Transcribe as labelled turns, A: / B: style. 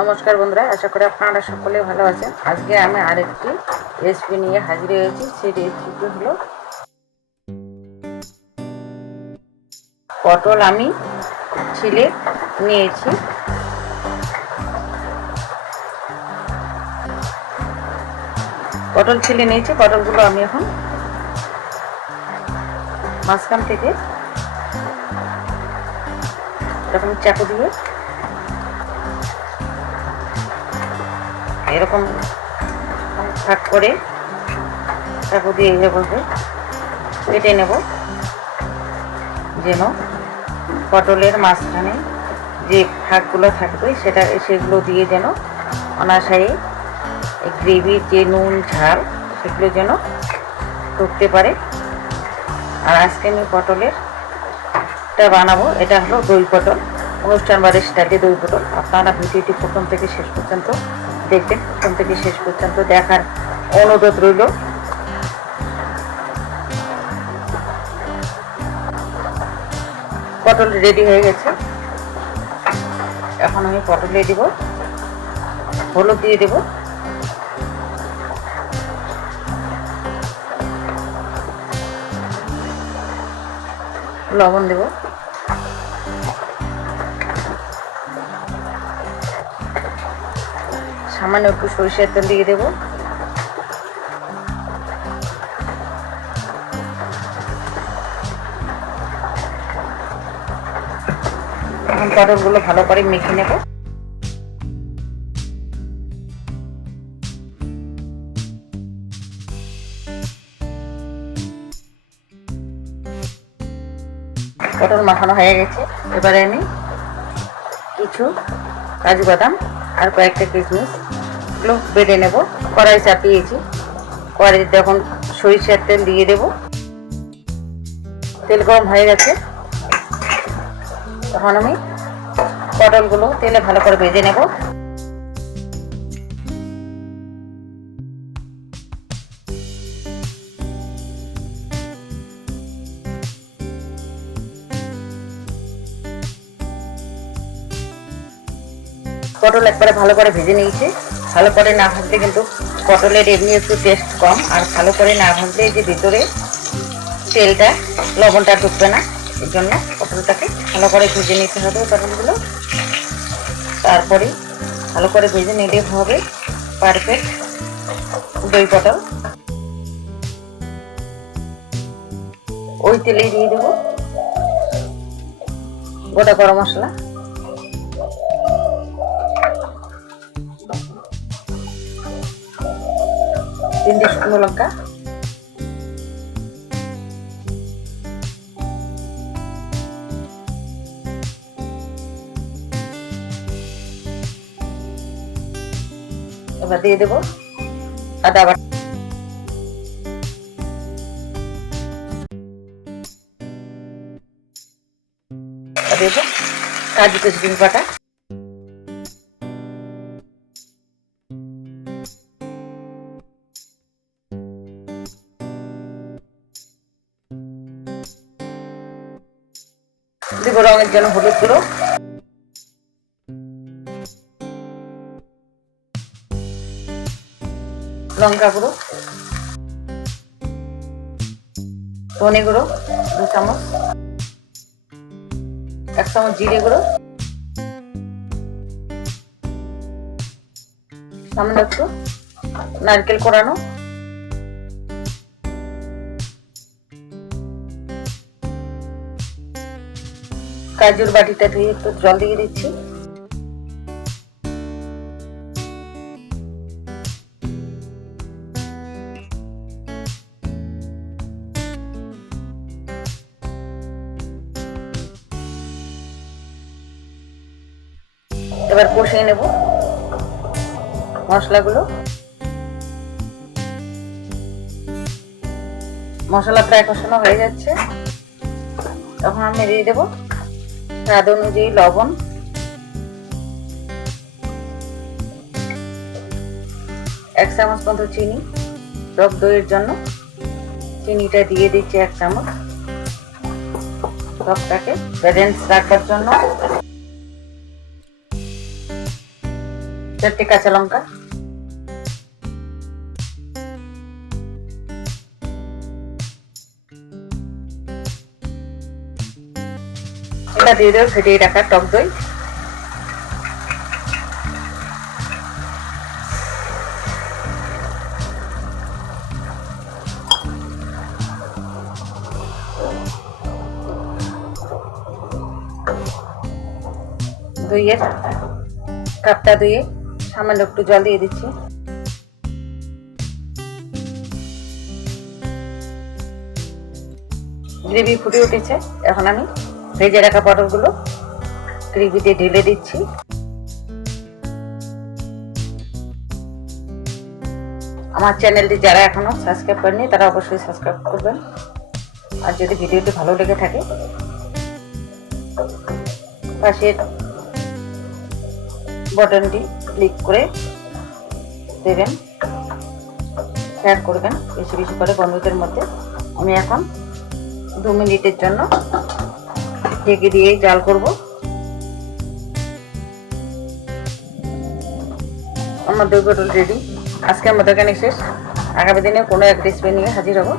A: নমস্কার বন্ধুরা, আশা করি আপনারা সকলে ভালো আছেন। আজকে আমি আরেকটি রেসিপি নিয়ে হাজির হয়েছি, সেই রেসিপি হলো পটল আমি ছিলে নিয়েছি। পটল ছিলে নিয়েছি, পটলগুলো আমি এখন মাঝখান থেকে এরকম চাকু দিয়ে এরকম ভাগ করে চাকু দিয়ে এভাবে কেটে নেব। যেন পটলের মাঝখানে যে ভাগগুলো থাকবে, সেটা সেগুলো দিয়ে যেন অনাশায়ে গ্রেভির যে নুন, ঝাল, সেগুলো যেন ঢুকতে পারে। আর আজকে আমি পটলের টা বানাবো, এটা হলো দই পটল। অনুষ্ঠান বাড়ির স্টাইলে দই পটল। আপনারা ভিডিওটি প্রথম থেকে শেষ পর্যন্ত দেখবেন, প্রথম থেকে শেষ পর্যন্ত দেখার অনুরোধ রইল। পটল রেডি হয়ে গেছে। এখন আমি পটল দিয়ে দিব, হলুদ দিয়ে দেব। লবণ দেব। সামান্য একটু সরিষার তেল দিয়ে দেবো। এখন পটলগুলো ভালো করে মেখে নেব। পটল মাখানো হয়ে গেছে। এবারে আমি কিছু কাজু বাদাম আর কয়েকটা কিশমিশ এগুলো বেটে নেব, কড়াই চাপিয়েছি। কড়াইতে এখন সরিষার তেল দিয়ে দেব। তেল গরম হয়ে গেছে। তখন আমি পটলগুলো তেলে ভালো করে ভেজে নেব। পটল একবারে ভালো করে ভেজে নিয়েছি। ভালো করে না ভাজলে কিন্তু পটলের এমনি একটু টেস্ট কম। আর ভালো করে না ভাজলে যে ভিতরে তেলটা, লবণটা ঢুকবে না, এই জন্য পটলটাকে ভালো করে ভেজে নিতে হবে পটলগুলো। তারপরে ভালো করে ভেজে নিলে হবে পারফেক্ট দই পটল। ওই তেলেই দিয়ে দেবো। গোটা গরম মশলা। তিনটে শুকনো লঙ্কা এবার দিয়ে দেবো আদা বাটা দেবো কাজু দেবো রঙের জন্য হলুদ গুঁড়ো লঙ্কা গুঁড়ো, ধনে গুঁড়ো, দু চামচ, এক চামচ জিরে গুঁড়ো। সামনে একটু নারকেল কোরানো। কাজুর বাটিটা ধুয়ে একটু জল দিয়ে দিচ্ছি। এবার কষিয়ে নেব মশলাগুলো। মশলা প্রায় কষানো হয়ে যাচ্ছে। তখন আমি দিয়ে দেবো স্বাদ অনুযায়ী লবণ। এক চামচ মতো চিনি। টক দইয়ের জন্য চিনিটা দিয়ে দিচ্ছি এক চামচ। টকটাকে ব্যালেন্স রাখার জন্য। চারটে কাঁচা লঙ্কা। এটা দিয়ে দেবো ফেটিয়ে রাখা টক দই। দইয়ের কাপটা ধুয়ে সামান্য একটু জল দিয়ে দিচ্ছি। গ্রেভি ফুটে উঠেছে, এখন আমি ভেজে রাখা পটলগুলো। গ্রেভিতে ঢেলে দিচ্ছি। আমার চ্যানেলটি যারা এখনও সাবস্ক্রাইব করেনি তারা অবশ্যই সাবস্ক্রাইব করবেন। আর যদি ভিডিওটি ভালো লেগে থাকে পাশের বটনটি ক্লিক করে দেবেন, শেয়ার করবেন, বেশি বেশি করে বন্ধুদের মধ্যে। আমি এখন দু মিনিটের জন্য ঢেকে দিয়ে জাল করব। আমার দই পটল রেডি আজকে আমাদের এখানে শেষ। আগামী দিনে কোনো এক রেসিপি নিয়ে হাজির হব।